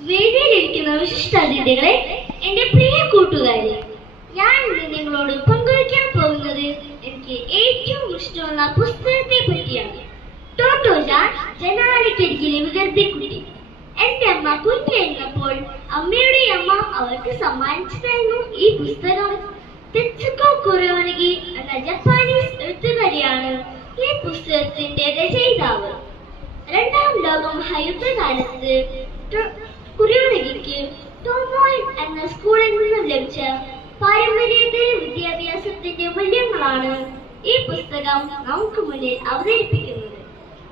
വേദിയിലിരിക്കുന്ന വിശിഷ്ടാതിഥികളെ, എന്റെ പ്രിയ കൂട്ടുകാരെ, ഞാൻ ഇന്ന് നിങ്ങളോട് പങ്കുവയ്ക്കാൻ പോകുന്നത് എനിക്ക് ഏറ്റവും ഇഷ്ടമുള്ള പുസ്തകത്തെ പറ്റിയാണ്. ടോട്ടോജാൻ ജനാലയ്ക്കരികിലെ വികൃതിക്കുട്ടി. എന്റെ അമ്മ കുഞ്ഞായിരുന്നപ്പോൾ അമ്മയുടെ അമ്മ അവർക്ക് സമ്മാനിച്ചതായിരുന്നു ഈ പുസ്തകം. തെച്ചുക്കോ കുറോനഗി എന്ന ജപ്പാനീസ് എഴുത്തുകാരിയാണ് ഈ പുസ്തകത്തിന്റെ രചയിതാവ്. രണ്ടാം ലോക മഹായുദ്ധകാലത്ത് കുറോനഗിക്ക് ടോമോയ് എന്ന സ്കൂളിൽ നിന്നും ലഭിച്ച പാരമ്പര്യേതര വിദ്യാഭ്യാസത്തിന്റെ മൂല്യങ്ങളാണ് ഈ പുസ്തകം നമുക്ക് മുന്നിൽ അവതരിപ്പിക്കുന്നത്.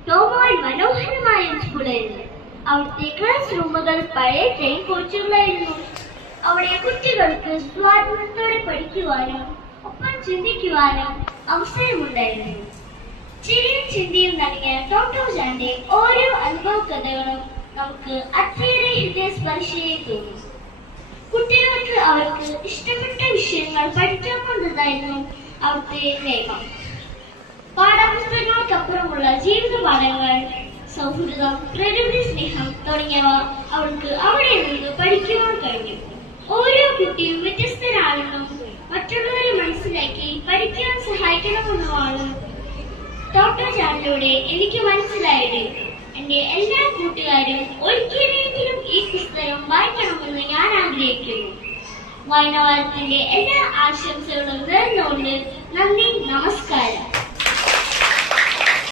ടോമോയ് മനോഹരമായ സ്കൂളായിരുന്നു. അവിടുത്തെ ക്ലാസ് റൂമുകൾ പഴയ ട്രെയിൻ കോച്ചുകളായിരുന്നു. അവിടെ കുട്ടികൾക്ക് സ്വാതന്ത്ര്യത്തോടെ പഠിക്കുവാനും ഒപ്പം ചിന്തിക്കുവാനും അവസരമുണ്ടായിരുന്നു. ചിരിയും ചിന്തയും നൽകിയ ടോട്ടോജാന്റെ ഓരോ അനുഭവ കഥകളും നമുക്ക് അത്രയേറെ ഹൃദയസ്പർശിയായി തോന്നും. കുട്ടികൾക്ക് അവർക്ക് ഇഷ്ടപ്പെട്ട വിഷയങ്ങൾ പഠിക്കാമെന്നതായിരുന്നു അവിടുത്തെ നിയമം. പാഠപുസ്തകങ്ങൾക്കപ്പുറമുള്ള ജീവിത പാഠങ്ങൾ, സൗഹൃദം, പ്രകൃതി സ്നേഹം തുടങ്ങിയവ അവർക്ക് അവിടെ നിന്ന് പഠിക്കുവാൻ കഴിഞ്ഞു. ഓരോ കുട്ടിയും വ്യത്യസ്തരാണെന്നും മറ്റുള്ളവരെ മനസ്സിലാക്കി പഠിക്കാൻ സഹായിക്കണമെന്നുമാണ് ടോട്ടോജാനിലൂടെ എനിക്ക് മനസ്സിലായത്. എന്റെ എല്ലാ കൂട്ടുകാരും ഒരിക്കലെങ്കിലും ഈ പുസ്തകം വായിക്കണമെന്ന് ഞാൻ ആഗ്രഹിക്കുന്നു. വായനവാരത്തിന്റെ എല്ലാ ആശംസകളും നേർന്നുകൊണ്ട് നന്ദി, നമസ്കാരം.